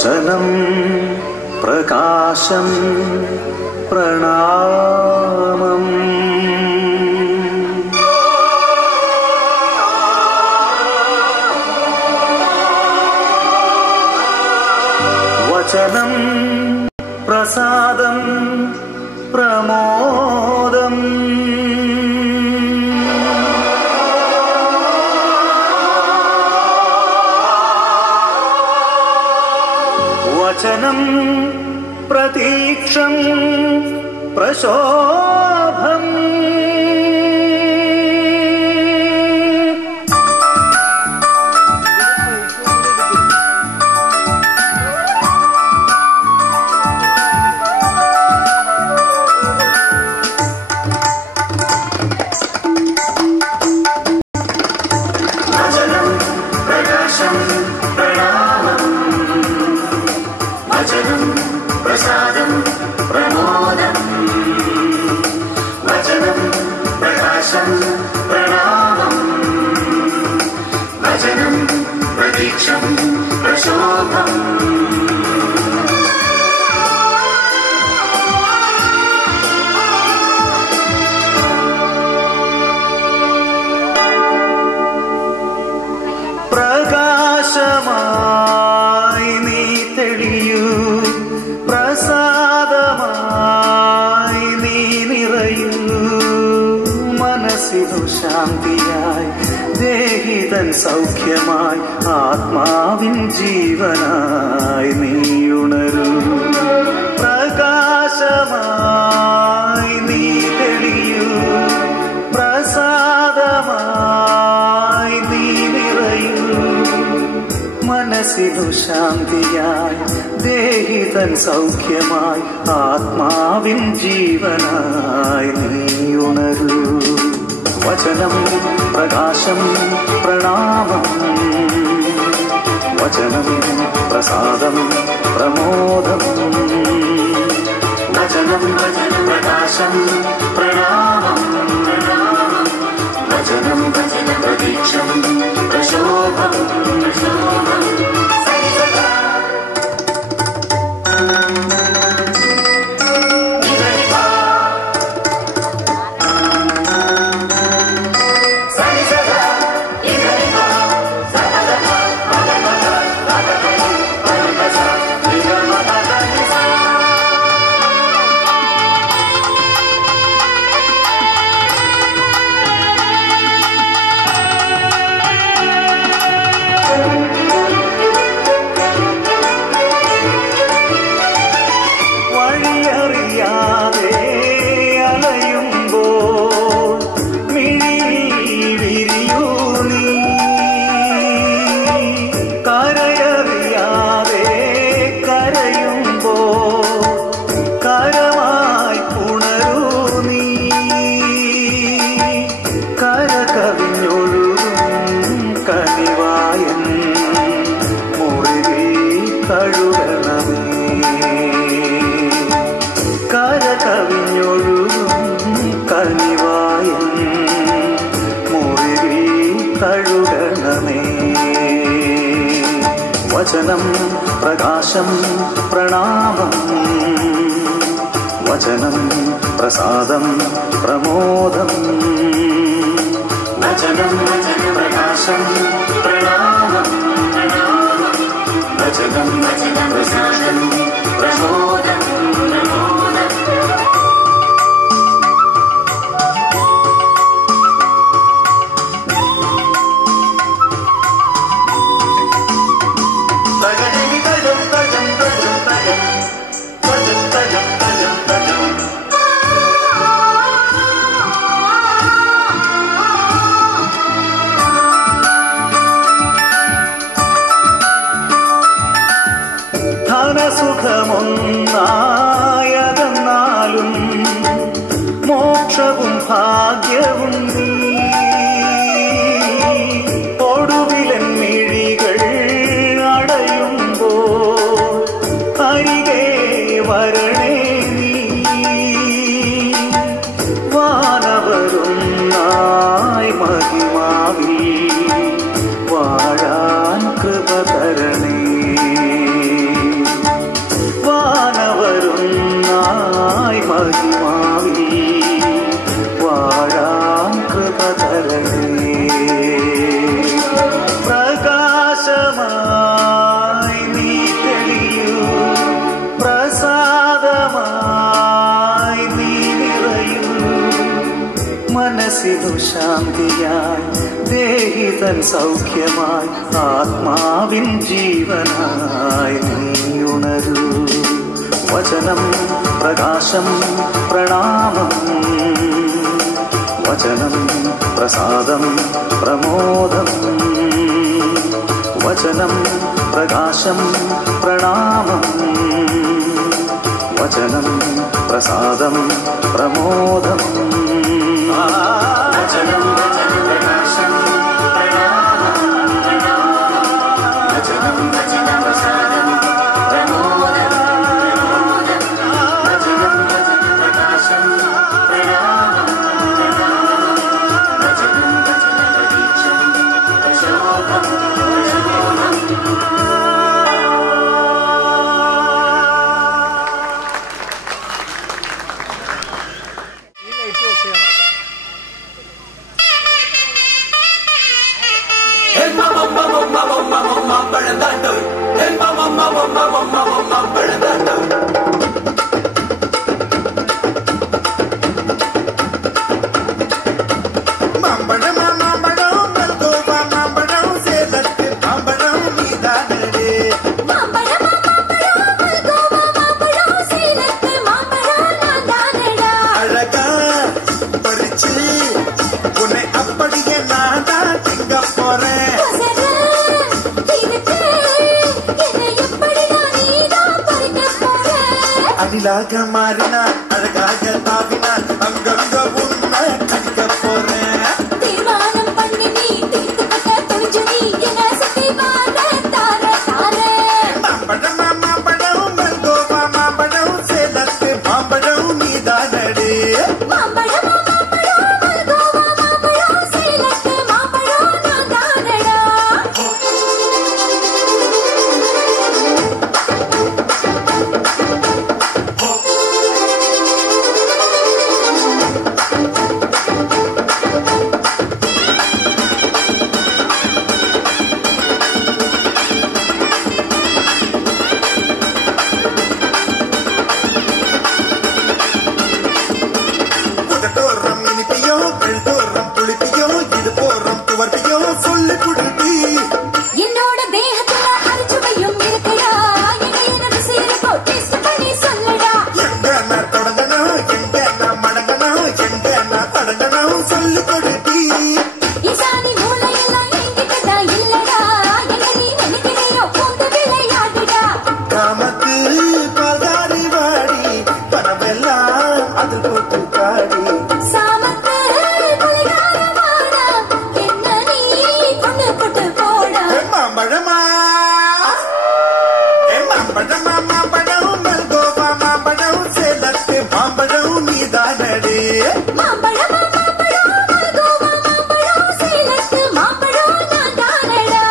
വചനം പ്രകാശം പ്രണാമം. വചനം പ്രസാദം പ്രമോദം. വചനം പ്രതീക്ഷം പ്രശോഭം. പ്രസാദം പ്രമോദം. വചനം പ്രകാശം പ്രണാമം. വചനം പ്രതീക്ഷം പ്രശോഭം. പ്രകാശമായി നീ തെളിയൂ, പ്രസാദമായി നീ നിറയൂ. മനസ്സിനു ശാന്തിയായി ദേഹിതൻ സൗഖ്യമായി ആത്മാവിൻ ജീവനായി നീ ഉണരൂ. പ്രകാശമായി നീ തെളിയൂ, പ്രസാദമായി നീ നിറയൂ. മനസ്സിനു ശാന്തിയായി ദേഹിതൻ സൗഖ്യമായി ആത്മാവിൻ ജീവനായി നീ ഉണരൂ. വചനം പ്രകാശം പ്രണാമം. വചനം പ്രസാദം പ്രമോദം. വചനം പ്രകാശം പ്രണാമം. വചനം പ്രതീക്ഷം പ്രശോഭം. വചനം പ്രകാശം പ്രണാമം. വചനം പ്രസാദം പ്രമോദം. വചനം പ്രകാശം പ്രണാമം. വചനം പ്രസാദം പ്രമോദം. ധനസുഖമൊന്നായതെന്നാലും മോക്ഷവും ഭാഗ്യവും നീ. ഒടുവിലൻ മിഴികൾ അടയുമ്പോൾ അരികെ വരണേ നീ. വാനവരുന്നായി മഹിമാവിൽ വാഴാൻ കൃപ തരണേ. மகிமாவில் வாழாம் கிருபதரணே. பிரகாசமாய் நீ தெளியு, பிரசாதமாய் நீ நிறையு, മനസ്സിനു ശാന്തിയായി ദേഹിതൻ സൗഖ്യമായി ആത്മാവിൻ ജീവനായി നീ ഉണരൂ. വചനം പ്രകാശം പ്രണാമം, വചനം പ്രസാദം പ്രമോദം, വചനം പ്രകാശം പ്രണാമം, വചനം പ്രസാദം പ്രമോദം. വചനം വചനം പ്രകാശം പ്രണാമം വചനം വചനം പ്രസാദം പ്രമോദം വചനം വചനം പ്രകാശം പ്രണാമം വചനം വചനം പ്രതീക്ഷം പ്രശോഭം அணிலாக மாறினான், அழகாக தாவினான், அங்கங்க உன்னை கடிக்க போறேன். தீர்மானம் பண்ணி நீ தீர்த்துப்பட்ட துணிஞ்சு நீ என்ன சக்தி வார தார தார. மாம்பழம் மாம்பழம் மல்கோவா மாம்பழம் சேலத்து மாம்பழம் நீதானடி. மாம்பழம் மாம்பழம் மல்கோவா மாம்பழம் சேலத்து மாம்பழம் நான் தானடா. புகட்டோரம் இனிப்பியோ கழுத்தோரம் புளிப்பியோ இது போறம் துவர்ப்பியோ சொல்லு குடுப்பி. என்னோட தேகத்துல அரிச்சுவையும் இருக்குடா. என்ன ருசியிருக்கோ டேஸ்ட் பண்ணி சொல்லடா. எங்க நான் தொடங்கணும், எங்க நான் மடங்கணும், எங்க நான் தொடங்கணும் சொல்லு கொடுப்பி. ஈசானி மூளையெல்லாம் என்கிட்டதான் இல்லடா. எங்க நீ நினைக்கிறையோ பூந்து விளையாடுடா. காமத்து பகாரி வாடி பணமெல்லாம் அது போட்டு காடி. சாமத்து குளிகாரமாடா. என்ன நீ கொண்டு போட்டு போடா. மாம்பழமா மாம்பழமா மாம்பழம் மல்கோவா மாம்பழம் சேலத்து மாம்பழம் நீதானடி. மாம்பழம் மாம்பழம் மல்கோவா மாம்பழம் சேலத்து மாம்பழம் நான் தானடா.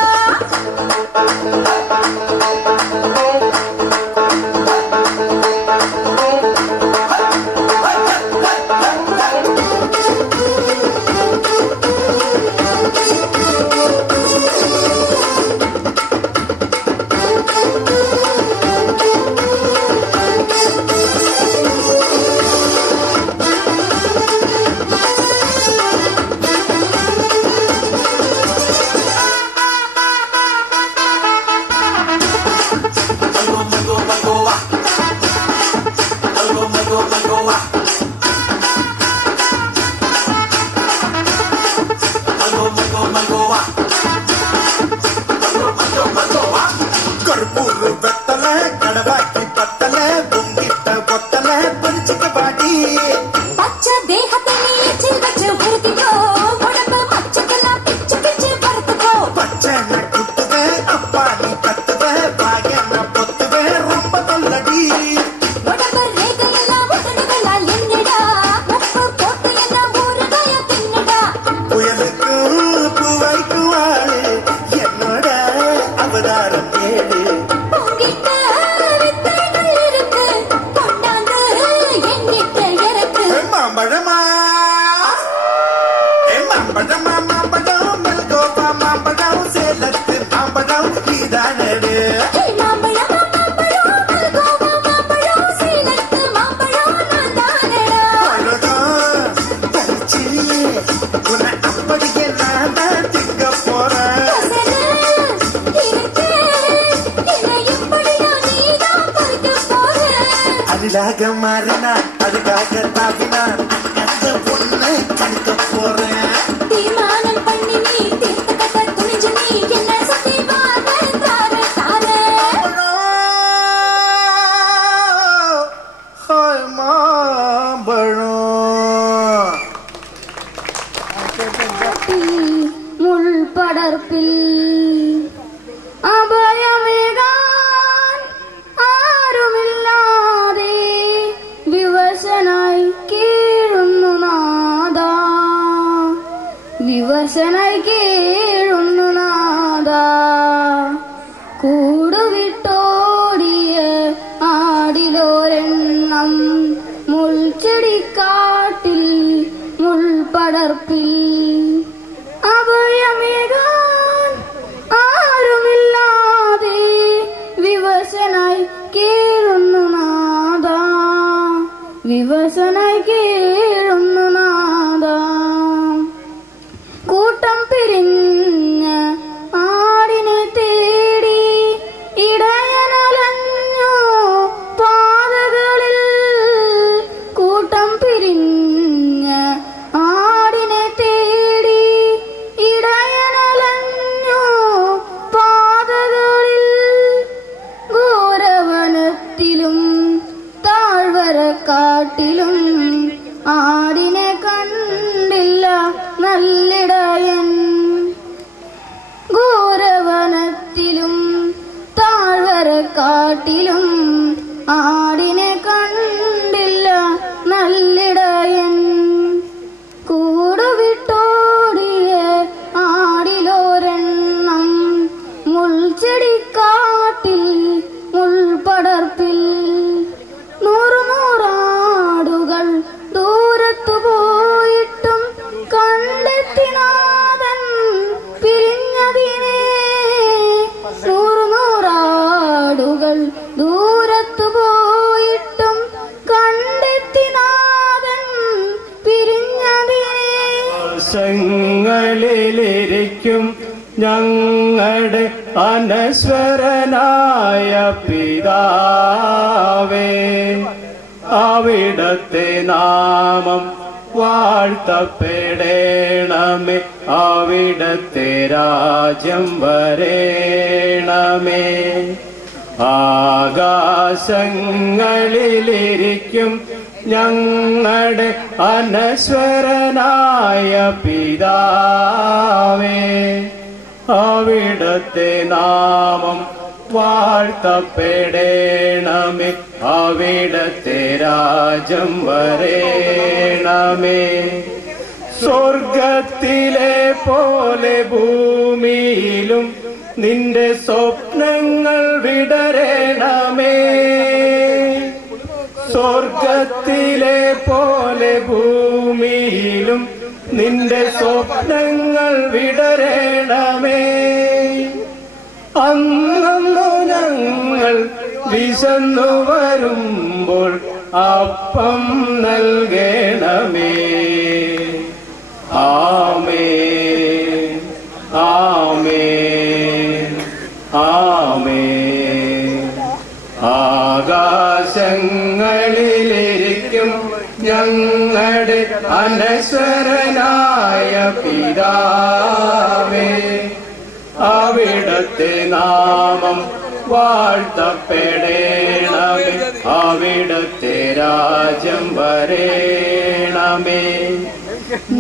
கருப்பூர் வெத்தல கடவாக்கி பத்தல பொங்கிட்ட பொத்தல பறிச்சுக்க பாடி. பச்சை தேகத்தை நீ எச்சில் வச்சு ஊத்திக்கோ. உடம்பு மச்சக்கெல்லாம் பிச்சு பிச்சு படுத்துக்கோ. பச்சை நான் குத்துவேன், அப்பா நீ கத்துவேன், பாயன பொத்துவேன், ரொம்ப தொல்லடி. உடம்பு ரேகையெல்லாம் உதடுகளால் என்னடா. உப்பு போட்டு எல்லாம் ஊறுகாய தின்னுடா. புயலுக்கு பூவைக்கு வாழு என்னோட அவதாரம் ஏழு. உங்கிட்ட வித்தைகள் இருக்கு கொண்டாந்து என்கிட்ட எனக்காக மாறினான் அதுக்காக தாவினான் அந்த பொண்ணை கணிக்க போறேன் தீர்மானம் பண்ணி நீ தீர்த்து கட்ட துணிஞ்சு நீ என்ன சுத்தி பாரு தாரு தாரு ஹாய் மாம்பழம் முள் படர்ப்பில் അഭയമേകാൻ ആരുമില്ലാതെ വിവശനായി കീഴുന്നു നാദാ വിവശനായി കീഴുന്നു നാദാ കൂടുവിട്ടോടിയ ആടിലോരെണ്ണം മുൾച്ചെടിക്കാട്ടിൽ മുൾപടർപ്പിൽ അഭയമേകാൻ ആരുമില്ലാതെ വിവശനായി കീഴുന്നു നാദാ വിവശനായി കീഴുന്നു നാദാ കൂട്ടം പിരിഞ്ഞ ആടിനെ തേടി ഇടയനലഞ്ഞു പാതകളിൽ കൂട്ടം പിരിഞ്ഞ ആടിനെ തേടി ഇടയനലഞ്ഞു പാതകളിൽ ഘോരവനത്തിലും താഴ്വരക്കാട്ടിലും ആടിനെ കണ്ടില്ല നല്ലിടയൻ ഘോരവനത്തിലും താഴ്വരക്കാട്ടിലും ആടിനെ കണ്ടില്ല നല്ലിടയൻ കൂടുവിട്ടോടിയ ആടിലോരെണ്ണം മുൾച്ചെടിക്കാട്ടിൽ മുൾപടർപ്പിൽ നൂറാടുകൾ ദൂരത്തു പോയിട്ടും കണ്ടെത്തി നാഥൻ പിരിഞ്ഞതിനെ നൂറാടുകൾ ദൂരത്തു പോയിട്ടും കണ്ടെത്തി നാഥൻ പിരിഞ്ഞതിനെ വശങ്ങളിലിരിക്കും ഞങ്ങളുടെ അനശ്വരനായ പിതാവേ അവിടത്തെ നാമം വാഴ്ത്തപ്പെടേണമേ അവിടത്തെ രാജ്യം വരേണമേ ആകാശങ്ങളിലിരിക്കും ഞങ്ങളുടെ അനശ്വരനായ പിതാവേ അവിടത്തെ നാമം വാഴ്ത്തപ്പെടേണമേ അവിടത്തെ രാജ്യം വരേണമേ സ്വർഗത്തിലെ പോലെ ഭൂമിയിലും നിന്റെ സ്വപ്നങ്ങൾ വിടരണമേ സ്വർഗത്തിലെ പോലെ ഭൂമിയിലും നിന്റെ സ്വപ്നങ്ങൾ വിടരണമേ അന്നു ഞങ്ങൾ വിശന്നു വരുമ്പോൾ അപ്പം നൽകണമേ ആമേൻ ആമേൻ ആമേൻ ആകാശങ്ങളിലിരിക്കും ഞങ്ങളുടെ അനശ്വരനായ പിതാവേ അവിടത്തെ നാമം വാഴ്ത്തപ്പെടേണമേ അവിടത്തെ രാജ്യം വരേണമേ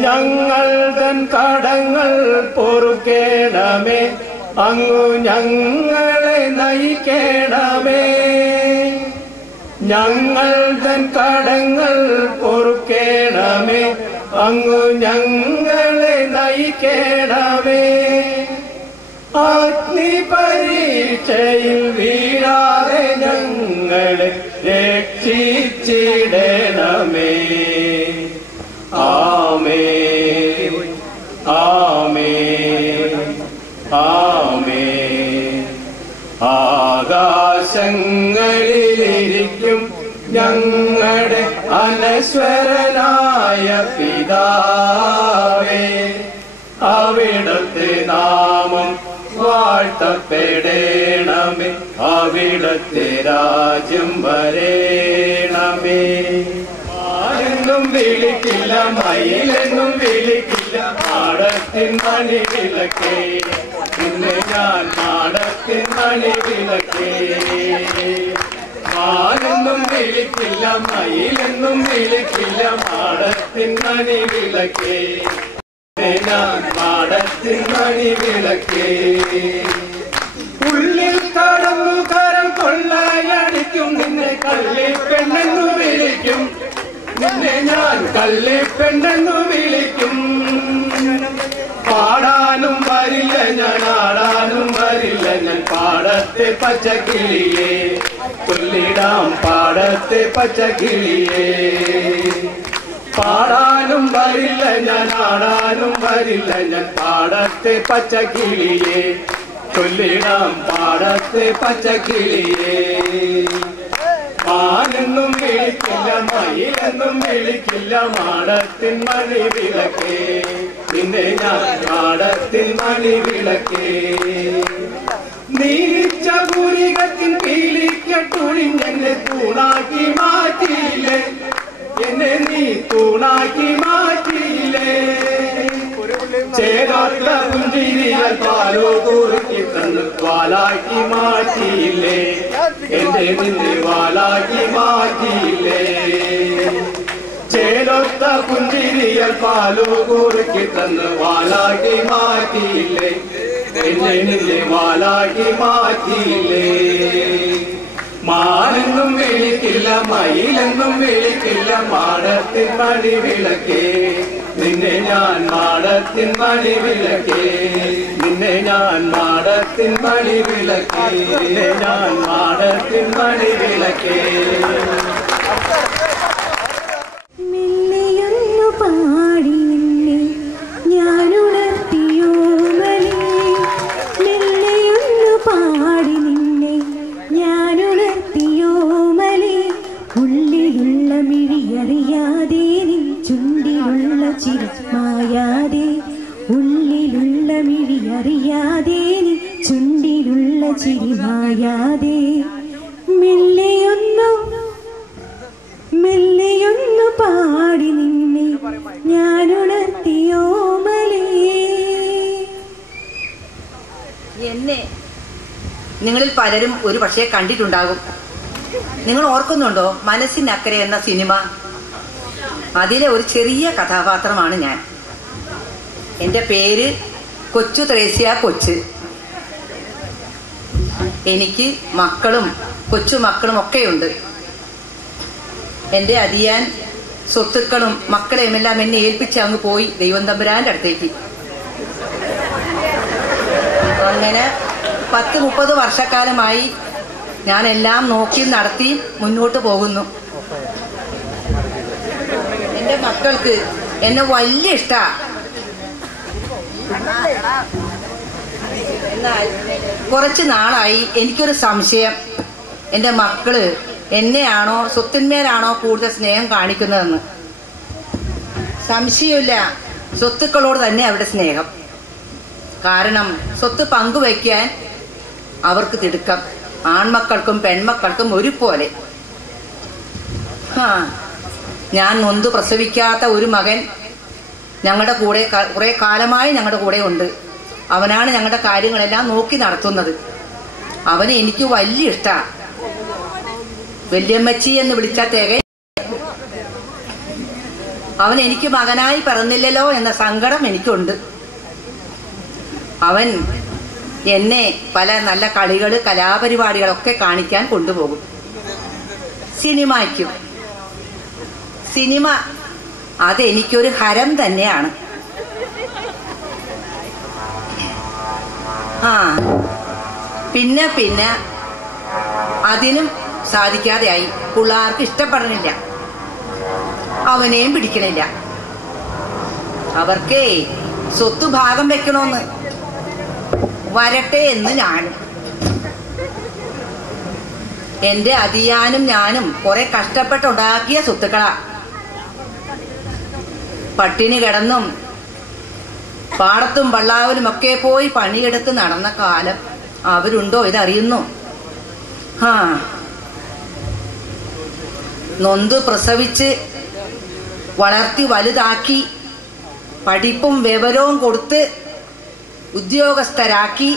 ഞങ്ങൾ തൻ കടങ്ങൾ പൊറുക്കേണമേ അങ്ങു ഞങ്ങളെ നയിക്കണമേ ഞങ്ങൾ തൻ കടങ്ങൾ പൊറുക്കേണമേ അങ്ങു ഞങ്ങളെ നയിക്കണമേ അഗ്നി പരീക്ഷയിൽ വീഴാതെ ഞങ്ങളെ രക്ഷിച്ചിടണമേ ആമേൻ ആമേൻ ആമേൻ ആകാശങ്ങളിലിരിക്കും ഞങ്ങളുടെ അനശ്വരനായ പിതാവേ അവിടത്തെ നാമം വാഴ്ത്തപ്പെടേണമേ അവിടത്തെ രാജ്യം വരേണമേ. മാനെന്നും വിളിക്കില്ല മയിലെന്നും വിളിക്കില്ല മാടത്തിൻ മണി വിളക്കേ നിന്നെ ഞാൻ മാടത്തിൻ മണി വിളക്കേ. മാനെന്നും വിളിക്കില്ല മയിലെന്നും വിളിക്കില്ല മാടത്തിൻ മണി വിളക്കേ ഞാൻ മാടത്തിൻ മണി വിളക്കേ. ഉള്ളിൽ കടന്നു കരം കൊള്ളയടിക്കും നിന്നെ കള്ളിപ്പെണ്ണെന്നു വിളിക്കും നിന്നെ ഞാൻ കള്ളിപ്പെണ്ണെന്നു വിളിക്കും. പാടാനും വരില്ല ഞാൻ ആടാനും വരില്ല ഞാൻ പാടത്തെ പച്ചക്കിളിയേ ചൊല്ലിടാം പാടത്തെ പച്ചക്കിളിയേ. പാടാനും വരില്ല ഞാൻ ആടാനും വരില്ല ഞാൻ പാടത്തെ പച്ചക്കിളിയേ ചൊല്ലിടാം പാടത്തെ പച്ചക്കിളിയേ. മാനെന്നും വിളിക്കില്ല മയിലെന്നും വിളിക്കില്ല മാടത്തിൻ മണി വിളക്കേ നിന്നെ ഞാൻ മാടത്തിൻ മണി വിളക്കേ. നീച്ച പൂരികത്തിൻ പീലിക്കെട്ടുഴിഞ്ഞെന്നെ തൂണാക്കി മാറ്റിയില്ലേ എന്നെ നീ തൂണാക്കി മാറ്റിയില്ലേ. ചേരാത്ത പുഞ്ചിരിയാൽ പാലോ കുറുക്കി തന്ന് വാലാക്കി മാറ്റിയില്ലേ എന്റെ നിന്നെ വാലാക്കി മാറ്റിയില്ലേ. ചേരൊത്ത പുഞ്ചിരിയാൽ പാലോ കുറുക്കി തന്ന് വാലാക്കി മാറ്റിയില്ലേ എന്നെ നിന്നെ വാലാക്കി മാറ്റിയില്ലേ. മാനെന്നും വിളിക്കില്ല മയിലെന്നും വിളിക്കില്ല മാടത്തിൻ മണി വിളക്കേ നിന്നെ ഞാൻ മാടത്തിൻ മണി വിളക്കേ നിന്നെ ഞാൻ മാടത്തിൻ മണി വിളക്കേ നിന്നെ ഞാൻ മാടത്തിൻ മണി വിളക്കേ. മെല്ലെയൊന്നു പാടി നിന്നെ ഞാനുണർത്തിയോ മലേ മെല്ലെയൊന്നു പാടി നിന്നെ ഞാനുണർത്തിയോ മലേ. ഉള്ളിലുള്ള മിഴിയറിയാതെ നിൻ ചുണ്ടിലുള്ള ചിരി മായാതെ ഉള്ളിലുള്ള മിഴിയറിയാതെ നിൻ ചുണ്ടിലുള്ള ചിരി മായാതെ. മെല്ലെയൊന്നു പാടി നിന്നെ ഞാനുണർത്തിയോ മലേ. എന്നെ നിങ്ങളിൽ പലരും ഒരു പക്ഷേ കണ്ടിട്ടുണ്ടാകും. നിങ്ങൾ ഓർക്കുന്നുണ്ടോ മനസ്സിനക്കരെ എന്ന സിനിമ? അതിലെ ഒരു ചെറിയ കഥാപാത്രമാണ് ഞാൻ. എൻ്റെ പേര് കൊച്ചു ത്രേസ്യ കൊച്ച്. എനിക്ക് മക്കളും കൊച്ചുമക്കളും ഒക്കെയുണ്ട്. എൻ്റെ അതിയാൻ സ്വത്തുക്കളും മക്കളെയുമെല്ലാം എന്നെ ഏൽപ്പിച്ച് അങ്ങ് പോയി ദൈവം തമ്പുരാൻ്റെ അടുത്തേക്ക്. അങ്ങനെ 10-30 വർഷക്കാലമായി ഞാനെല്ലാം നോക്കി നടത്തി മുന്നോട്ട് പോകുന്നു. എൻ്റെ മക്കൾക്ക് എന്നെ വലിയ ഇഷ്ടമാണ്. എന്നാൽ കുറച്ച് നാളായി എനിക്കൊരു സംശയം, എൻ്റെ മക്കള് എന്നെയാണോ സ്വത്തിന്മേലാണോ കൂടുതൽ സ്നേഹം കാണിക്കുന്നതെന്ന്. സംശയമില്ല, സ്വത്തുക്കളോട് തന്നെ അവരുടെ സ്നേഹം. കാരണം സ്വത്ത് പങ്കുവയ്ക്കാൻ അവർക്ക് തിടുക്കം. ആൺമക്കൾക്കും പെൺമക്കൾക്കും ഒരുപോലെ. ഞാൻ നൊന്ത് പ്രസവിക്കാത്ത ഒരു മകൻ ഞങ്ങളുടെ കൂടെ കുറെ കാലമായി ഞങ്ങളുടെ കൂടെ ഉണ്ട്. അവനാണ് ഞങ്ങളുടെ കാര്യങ്ങളെല്ലാം നോക്കി നടത്തുന്നത്. അവന് എനിക്ക് വലിയ ഇഷ്ടമാണ്. വല്യമ്മച്ചി എന്ന് വിളിച്ച തേക. അവൻ എനിക്ക് മകനായി പിറന്നില്ലല്ലോ എന്ന സങ്കടം എനിക്കുണ്ട്. അവൻ എന്നെ പല നല്ല കളികൾ കലാപരിപാടികളൊക്കെ കാണിക്കാൻ കൊണ്ടുപോകും. സിനിമയ്ക്കും. സിനിമ അതെനിക്കൊരു ഹരം തന്നെയാണ്. പിന്നെ പിന്നെ അതിനും സാധിക്കാതെയായി. പിള്ളേർക്ക് ഇഷ്ടപ്പെടണില്ല, അവനെയും പിടിക്കണില്ല. അവർക്കേ സ്വത്ത് ഭാഗം വെക്കണമെന്ന്. വരട്ടെ എന്ന് ഞാനും. എന്റെ അതിയാനും ഞാനും കുറെ കഷ്ടപ്പെട്ടുണ്ടാക്കിയ സ്വത്തുക്കളാ. പട്ടിണി കിടന്നും പാടത്തും പള്ളാവിലും ഒക്കെ പോയി പണിയെടുത്ത് നടന്ന കാലം അവരുണ്ടോ ഇതറിയുന്നു? ആ, നൊന്ത് പ്രസവിച്ച് വളർത്തി വലുതാക്കി പഠിപ്പും വിവരവും കൊടുത്ത് ഉദ്യോഗസ്ഥരാക്കി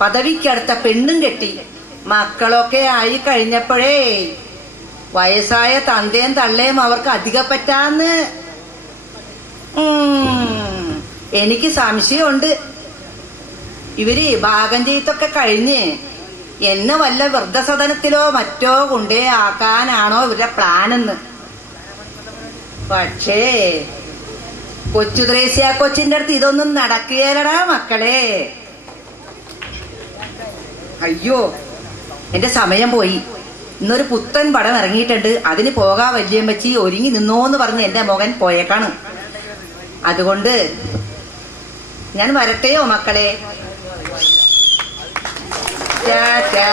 പദവിക്കടുത്ത പെണ്ണും കെട്ടി മക്കളൊക്കെ ആയി കഴിഞ്ഞപ്പോഴേ വയസ്സായ തന്തയും തള്ളയും അവർക്ക് അധികപ്പറ്റാന്ന് എനിക്ക് സംശയമുണ്ട്. ഇവര് ഭാഗം ചെയ്തൊക്കെ കഴിഞ്ഞ് എന്നെ വല്ല വൃദ്ധസദനത്തിലോ മറ്റോ കൊണ്ടേ ആക്കാനാണോ ഇവരുടെ പ്ലാനെന്ന്. പക്ഷേ കൊച്ചു ത്രേസ്യ കൊച്ചിന്റെ അടുത്ത് ഇതൊന്നും നടക്കുകയല്ലടാ മക്കളെ. അയ്യോ, എന്റെ സമയം പോയി. ഇന്നൊരു പുത്തൻ പടം ഇറങ്ങിയിട്ടുണ്ട്, അതിന് പോകാ വല്യമ്മച്ചി, ഒരുങ്ങി നിന്നോന്ന് പറഞ്ഞ് എന്റെ മകൻ പോയേക്കാണ്. അതുകൊണ്ട് ഞാൻ വരട്ടെയോ മക്കളെ? ടാറ്റാ.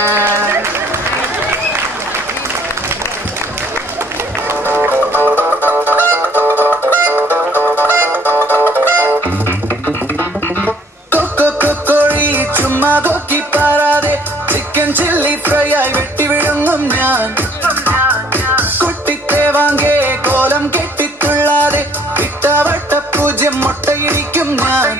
ചുമ്മാ നോക്കി പാറാതെ ചിക്കൻ ചില്ലി ഫ്രൈ ആയി വെട്ടി വിഴുങ്ങും ഞാൻ. കുട്ടിത്തെ വാങ്ങേ കോലം കെട്ടിത്തുള്ളാതെ ഇട്ടവട്ട പൂജ്യം മുട്ടയിരിക്കും ഞാൻ.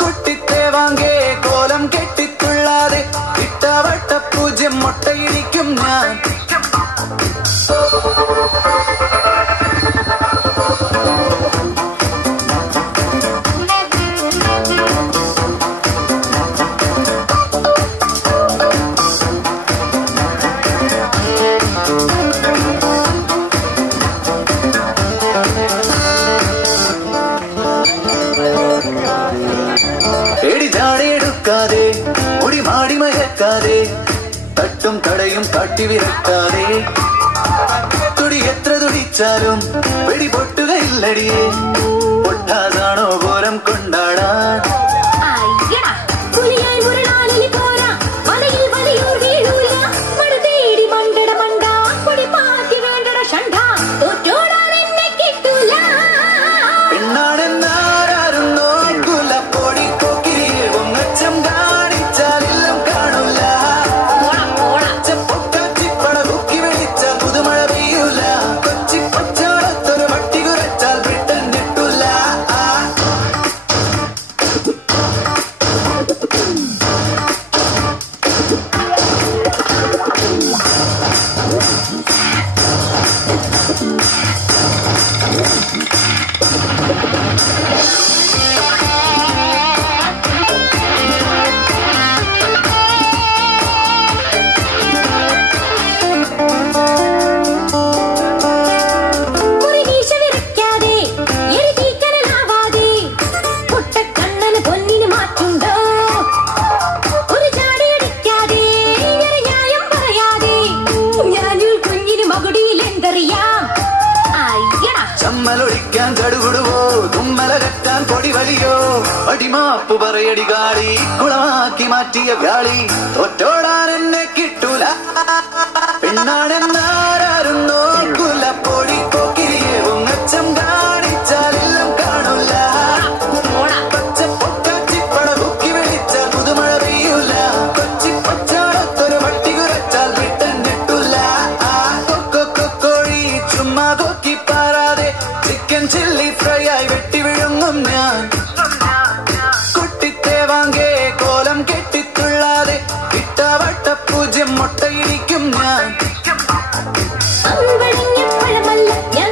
കുട്ടിത്തെ വാങ്ങേ കോലം കെട്ടിത്തുള്ളാതെ ഇട്ടവട്ട പൂജ്യം മുട്ടയിരിക്കും ഞാൻ. എടുക്കാതെ മുടി മാടി മയക്കാതെ തട്ടും തടയും കാട്ടി വിരട്ടാതെ തുടി എത്ര തുടിച്ചാലും വെടി പൊട്ടുകയില്ലടിയേ. പൊട്ടാതാണോ കോലം കൊണ്ടാടാൻ? ചമ്മലൊഴിക്കാൻ ചടുകുടുവോ, തുമ്മലകറ്റാൻ പൊടി വലിയോ, അടിമാപ്പ് പറയടി കാളി, കുളമാക്കി മാറ്റിയ വ്യാളി, തോറ്റോടാൻ എന്നെ കിട്ടൂല. പെണ്ണാണെന്നാരും നോക്കൂല, പൊടി പോക്കിരിയെ ഉങ്ങച്ചം കാണിച്ചാലെല്ലാം കാണൂല. പച്ചപ്പൊക്കാച്ചിപ്പട കുക്കി വിളിച്ചാൽ പുതുമഴ പെയ്യൂല. കൊച്ചി പച്ചാളത്തൊരു വട്ടി കുറച്ചാൽ ബ്രിട്ടൻ കിട്ടൂല. കോഴി ചുമ്മാ നോക്കി പാറാതെ ചിക്കൻ ചില്ലി ഫ്രൈ ആയി വെട്ടി വിഴുങ്ങും ഞാൻ. കുട്ടിത്തെ വാങ്ങേ കോലം കെട്ടിത്തുള്ളാതെ ഇട്ടവട്ട പൂജ്യം മുട്ടയിരിക്കും ഞാൻ. ഞാൻ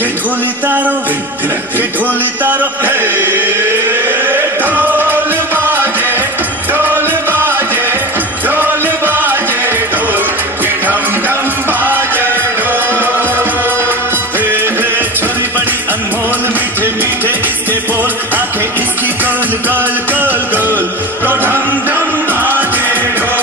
के ढोली तारो ढोल बाजे ढोल बाजे ढोल बाजे ढोल के ढम ढम बाजे ढोल। हे छोरी बड़ी अनमोल मीठे मीठे इसके बोल आंखें इसकी गोल गोल गोल गोल तो ढम ढम बाजे ढोल।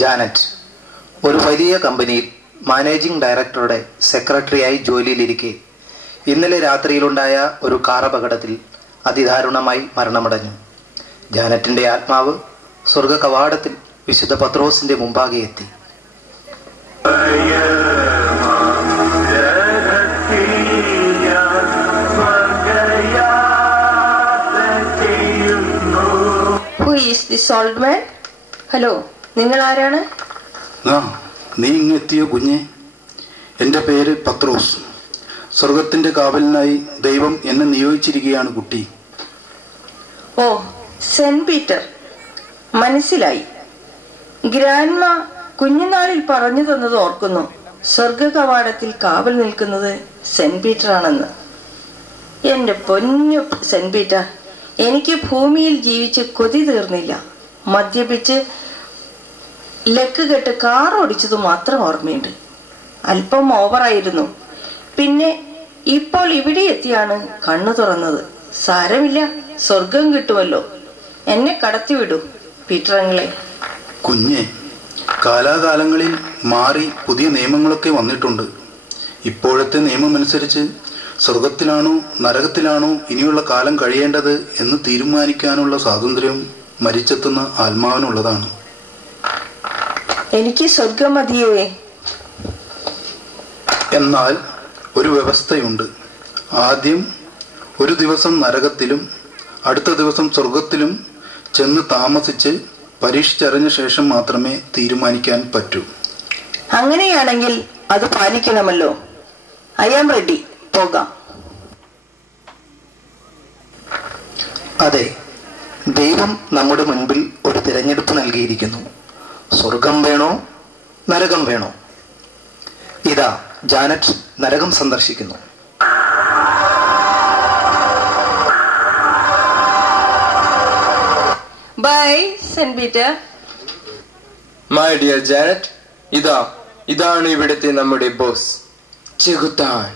ജാനറ്റ് ഒരു വലിയ കമ്പനിയിൽ മാനേജിംഗ് ഡയറക്ടറുടെ സെക്രട്ടറിയായി ജോലിയിലിരിക്കെ ഇന്നലെ രാത്രിയിലുണ്ടായ ഒരു കാർ അപകടത്തിൽ അതിദാരുണമായി മരണമടഞ്ഞു. ജാനറ്റിന്റെ ആത്മാവ് സ്വർഗ കവാടത്തിൽ വിശുദ്ധ പത്രോസിന്റെ മുമ്പാകെ എത്തി. Who is this old man? Hello, നിങ്ങൾ ആരാണ്? നീ ഇങ്ങെത്തിയോ കുഞ്ഞെ? എൻ്റെ പേര് പത്രോസ്. സ്വർഗത്തിന്റെ കാവലിനായി ദൈവം എന്നെ നിയോഗിച്ചിരിക്കുകയാണ് കുട്ടി. ഓ, സെന്റ് പീറ്റർ, മനസ്സിലായി. ഗ്രാൻഡ്മ കുഞ്ഞുനാളിൽ പറഞ്ഞു തന്നത് ഓർക്കുന്നു. സ്വർഗ കവാടത്തിൽ കാവൽ നിൽക്കുന്നത് സെന്റ് പീറ്റർ ആണെന്ന്. എന്റെ പൊന്നു സെന്റ് പീറ്റർ, എനിക്ക് ഭൂമിയിൽ ജീവിച്ച് കൊതി തീർന്നില്ല. മദ്യപിച്ച് ലക്ക് കെട്ട് കാർ ഓടിച്ചത് മാത്രം ഓർമ്മയുണ്ട്. അല്പം ഓവറായിരുന്നു. പിന്നെ ഇപ്പോൾ ഇവിടെ എത്തിയാണ് കണ്ണു തുറന്നത്. സാരമില്ല, സ്വർഗം കിട്ടുമല്ലോ. എന്നെ കടത്തിവിടൂ പീറ്ററങ്ങളെ. കുഞ്ഞെ, കാലാകാലങ്ങളിൽ മാറി പുതിയ നിയമങ്ങളൊക്കെ വന്നിട്ടുണ്ട്. ഇപ്പോഴത്തെ നിയമമനുസരിച്ച് സ്വർഗത്തിലാണോ നരകത്തിലാണോ ഇനിയുള്ള കാലം കഴിയേണ്ടത് എന്ന് തീരുമാനിക്കാനുള്ള സ്വാതന്ത്ര്യം മരിച്ചെത്തുന്ന ആത്മാവിനുള്ളതാണ്. എനിക്ക് സ്വർഗം മതിയേ. എന്നാൽ ഒരു വ്യവസ്ഥയുണ്ട്. ആദ്യം ഒരു ദിവസം നരകത്തിലും അടുത്ത ദിവസം സ്വർഗത്തിലും ചെന്ന് താമസിച്ച് പരീക്ഷിച്ചറിഞ്ഞ ശേഷം മാത്രമേ തീരുമാനിക്കാൻ പറ്റൂ. അങ്ങനെയാണെങ്കിൽ അത് പാലിക്കണമല്ലോ. ഐ ആം റെഡി, പോകാം. അതെ, ദൈവം നമ്മുടെ മുൻപിൽ ഒരു തിരഞ്ഞെടുപ്പ് നൽകിയിരിക്കുന്നു. സ്വർഗം വേണോ നരകം വേണോ? ഇതാ ജാനറ്റ് നരകം സന്ദർശിക്കുന്നു. By Saint Peter. My dear Janet, ഇതാണ് ഇവിടുത്തെ നമ്മുടെ ബോസ് ചെകുത്താൻ.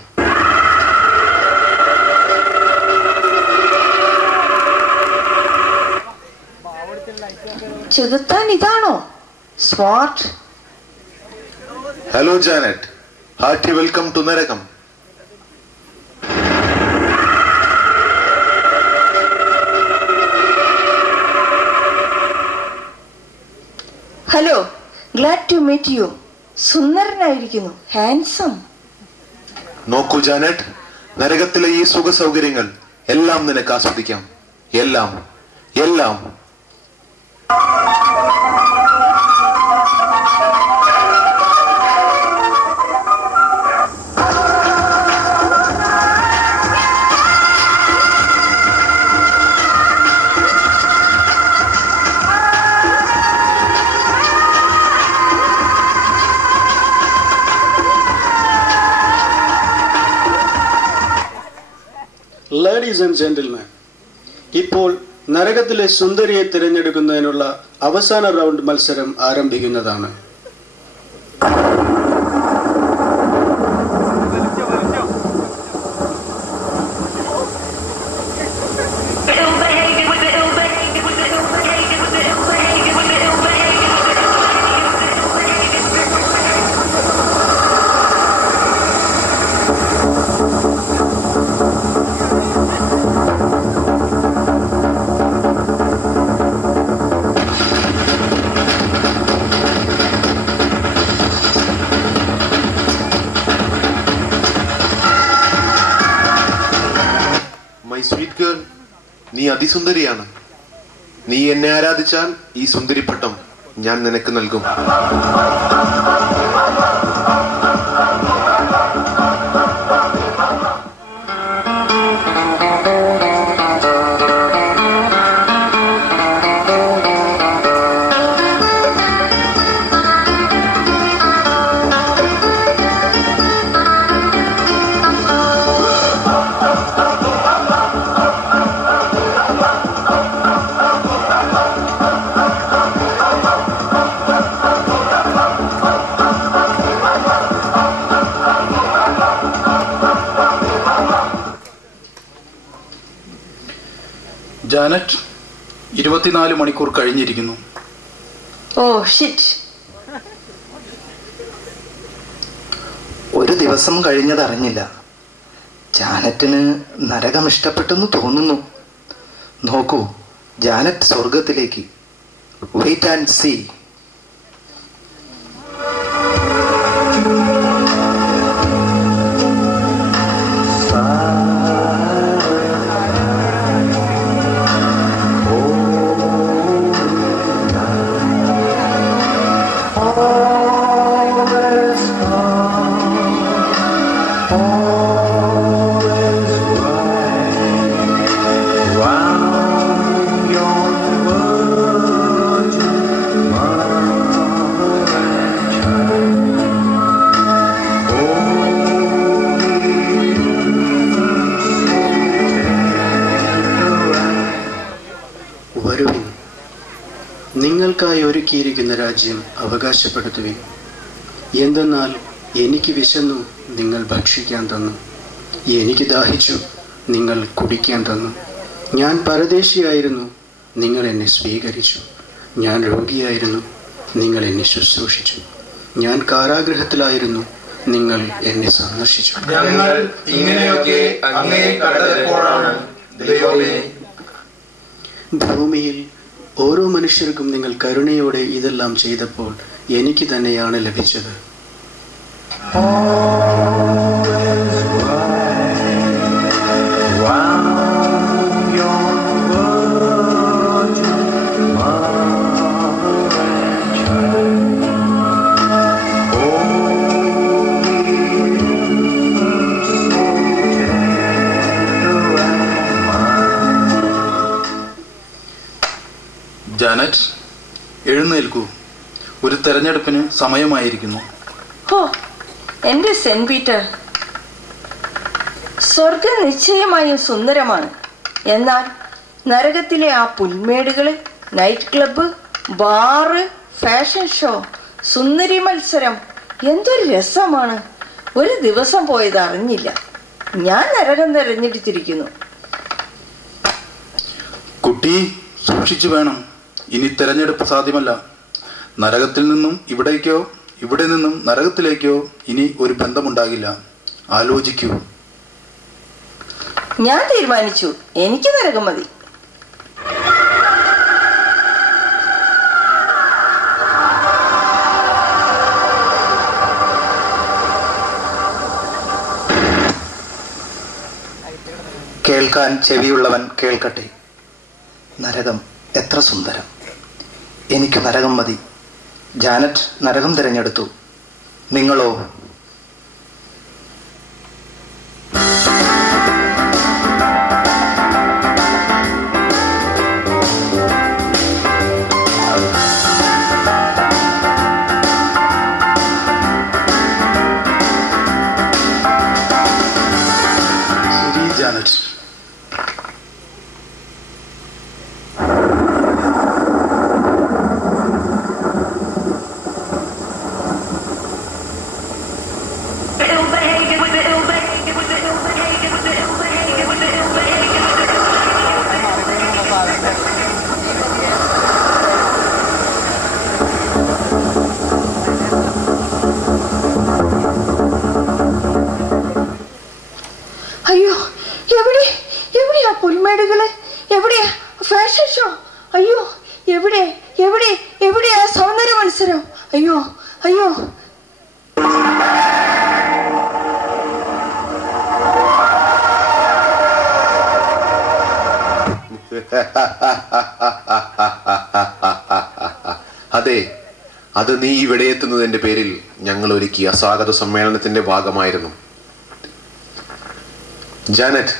ചെകുത്താൻ ഇതാണോ? Smart. Hello Janet, hearty welcome to നരകം. Hello, glad to meet you. സുന്ദരനായിരിക്കുന്നു, ഹാൻസം. നോക്കൂ ജാനറ്റ്, നരകത്തിലെ ഈ സുഖ സൗകര്യങ്ങൾ എല്ലാം നിനക്ക് ആസ്വദിക്കാം. എല്ലാം എല്ലാം Ladies and gentlemen, ഇപ്പോൾ നരകത്തിലെ സുന്ദരിയെ തിരഞ്ഞെടുക്കുന്നതിനുള്ള അവസാന റൗണ്ട് മത്സരം ആരംഭിക്കുന്നതാണ്. നീ അതിസുന്ദരിയാണ്. നീ എന്നെ ആരാധിച്ചാൽ ഈ സുന്ദരിപ്പട്ടം ഞാൻ നിനക്ക് നൽകും. ജാനറ്റ്, 24 മണിക്കൂർ കഴിഞ്ഞിരിക്കുന്നു. Oh shit. ഒരു ദിവസം കഴിഞ്ഞതറിഞ്ഞില്ല. ജാനറ്റിന് നരകം ഇഷ്ടപ്പെട്ടെന്ന് തോന്നുന്നു. നോക്കൂ, ജാനറ്റ് സ്വർഗത്തിലേക്ക്. Wait and see. നിങ്ങൾക്കായി ഒരുക്കിയിരിക്കുന്ന രാജ്യം അവകാശപ്പെടുത്തുവിൻ. എന്തെന്നാൽ എനിക്ക് വിശന്നു, നിങ്ങൾ ഭക്ഷിക്കാൻ തന്നു. എനിക്ക് ദാഹിച്ചു, നിങ്ങൾ കുടിക്കാൻ തന്നു. ഞാൻ പരദേശിയായിരുന്നു, നിങ്ങൾ എന്നെ സ്വീകരിച്ചു. ഞാൻ രോഗിയായിരുന്നു, നിങ്ങൾ എന്നെ ശുശ്രൂഷിച്ചു. ഞാൻ കാരാഗൃഹത്തിലായിരുന്നു, നിങ്ങൾ എന്നെ സന്ദർശിച്ചു. ഞങ്ങൾ ഇങ്ങനെയൊക്കെ അങ്ങേ കണ്ടപ്പോഴാണ് ദൈവമേ. ഭൂമിയിൽ ഓരോ മനുഷ്യർക്കും നിങ്ങൾ കരുണയോടെ ഇതെല്ലാം ചെയ്തപ്പോൾ എനിക്ക് തന്നെയാണ് ലഭിച്ചത്. ജാനറ്റ്, എഴുന്നേൽക്കൂ. ഒരു തെരഞ്ഞെടുപ്പിന് സമയമായിരിക്കുന്നു. ഹോ, എന്റെ സെന്റ് പീറ്റർ, സ്വർഗം നിശ്ചയമായും സുന്ദരമാണ്. എന്നാൽ നരകത്തിലെ ആ പുൽമേടുകള്, night club, bar, fashion show, സുന്ദരി മത്സരം എന്തൊരു രസമാണ്. ഒരു ദിവസം പോയത് അറിഞ്ഞില്ല. ഞാൻ നരകം തെരഞ്ഞെടുത്തിരിക്കുന്നു. കുട്ടി, സൂക്ഷിച്ചു വേണം. ഇനി തെരഞ്ഞെടുപ്പ് സാധ്യമല്ല. നരകത്തിൽ നിന്നും ഇവിടേക്കോ, ഇവിടെ നിന്നും നരകത്തിലേക്കോ ഇനി ഒരു ബന്ധമുണ്ടാകില്ല. ആലോചിക്കൂ. ഞാൻ തീരുമാനിച്ചു, എനിക്ക് നരകം മതി. കേൾക്കാൻ ചെവിയുള്ളവൻ കേൾക്കട്ടെ. നരകം എത്ര സുന്ദരം. എനിക്ക് നരകം മതി. ജാനറ്റ് നരകം തിരഞ്ഞെടുത്തു. നിങ്ങളോ? ജാനറ്റ്, അയ്യോ, എവിടെയാ പുൽമേടുകള്? എവിടെയാ ഫാഷൻ ഷോ? അയ്യോ, എവിടെയാ സൗന്ദര്യ മത്സരം? അയ്യോ. അതെ, അത് നീ ഇവിടെ എത്തുന്നതിന്റെ പേരിൽ ഞങ്ങൾ ഒരുക്കിയ സ്വാഗത സമ്മേളനത്തിന്റെ ഭാഗമായിരുന്നു. ജാനറ്റ്,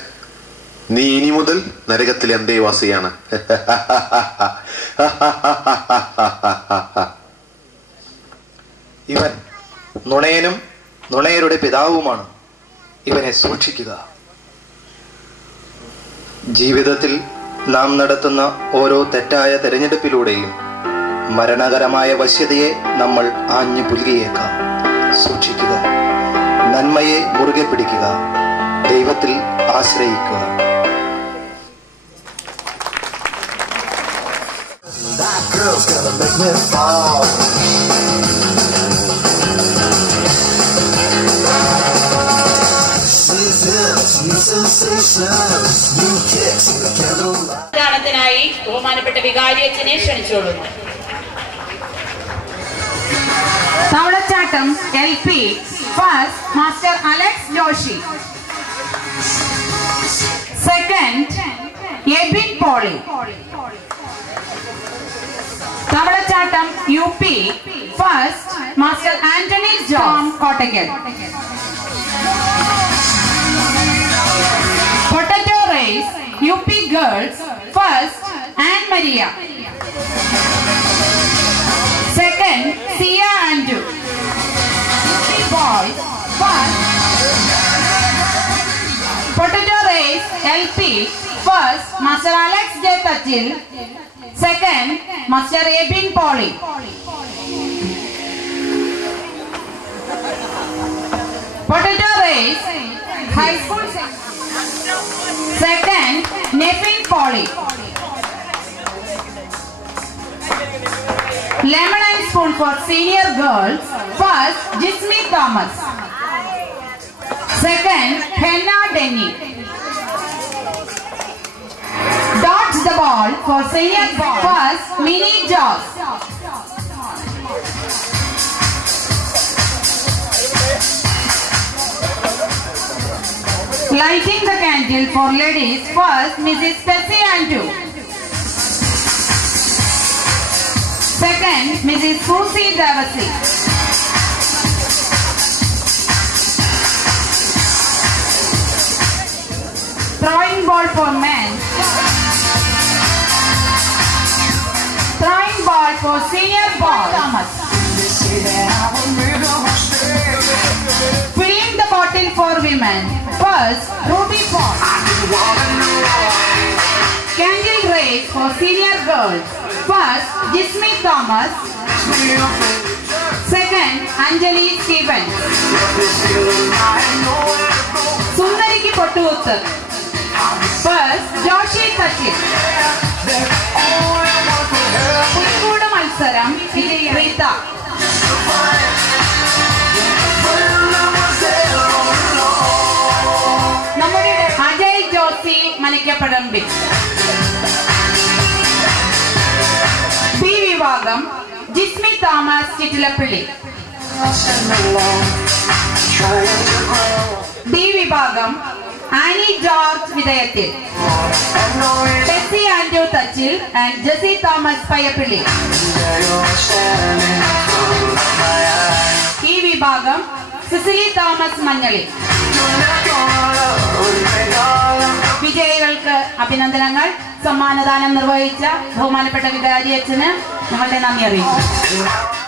നീ ഇനി മുതൽ നരകത്തിലെ അന്തേവാസിയാണ്. ഇവൻ നുണയനും നുണയരുടെ പിതാവുമാണ്. ഇവനെ സൂക്ഷിക്കുക. ജീവിതത്തിൽ നാം നടത്തുന്ന ഓരോ തെറ്റായ തെരഞ്ഞെടുപ്പിലൂടെയും മരണകരമായ വശ്യതയെ നമ്മൾ ആഞ്ഞു പുൽകിയേക്കാം. സൂക്ഷിക്കുക. നന്മയെ മുറുകെ പിടിക്കുക. ദൈവത്തിൽ ആശ്രയിക്കുക. ഗാനത്തിനായി ബഹുമാനപ്പെട്ട വികാരിയച്ഛനെ ക്ഷണിച്ചോളുന്നു. തവളച്ചാട്ടം LP first master Alex Joshi, second Ebin Poly. തവളച്ചാട്ടം UP first master Antony John Kottakkal. Potato race UP girls first Ann Maria, second Siya Andrew. Boys first potato race LP first master Alex J Thachil, second master Ebin Poly. Potato race high school second Nefin Poly. Lemon and Spoon for senior girls first Jismi Thomas, second Henna Denny. Dodge the ball for senior boys first Mini Joss. Lighting the candle for ladies first Mrs. Tessie Andrew, second Mrs. Susie Davasi. Throwing ball for men. Throwing ball for senior boy Thomas. Filling the bottle for women first Ruby Paul. Candle race for senior girls first Jismi Thomas, second Anjali Stevens. Sundariki Pottukuth first Joshi Tachil. Pulkuda Malsaram Rita. നമ്മുടെ Ajay Josy Manakkapadambil. B വിഭാഗം Jismi Thomas Chittilappilly, B വിഭാഗം Annie George വിധേയത്തിൽ, Tessy Andrew Thachil and Jessy Thomas Payyappilly. ഈ വിഭാഗം Cicily Thomas Manjaly. വിജയികൾക്ക് അഭിനന്ദനങ്ങൾ. സമ്മാനദാനം നിർവഹിച്ച ബഹുമാനപ്പെട്ട വികാരി അച്ഛന് ഞങ്ങളുടെ നന്ദി അറിയിക്കുന്നു.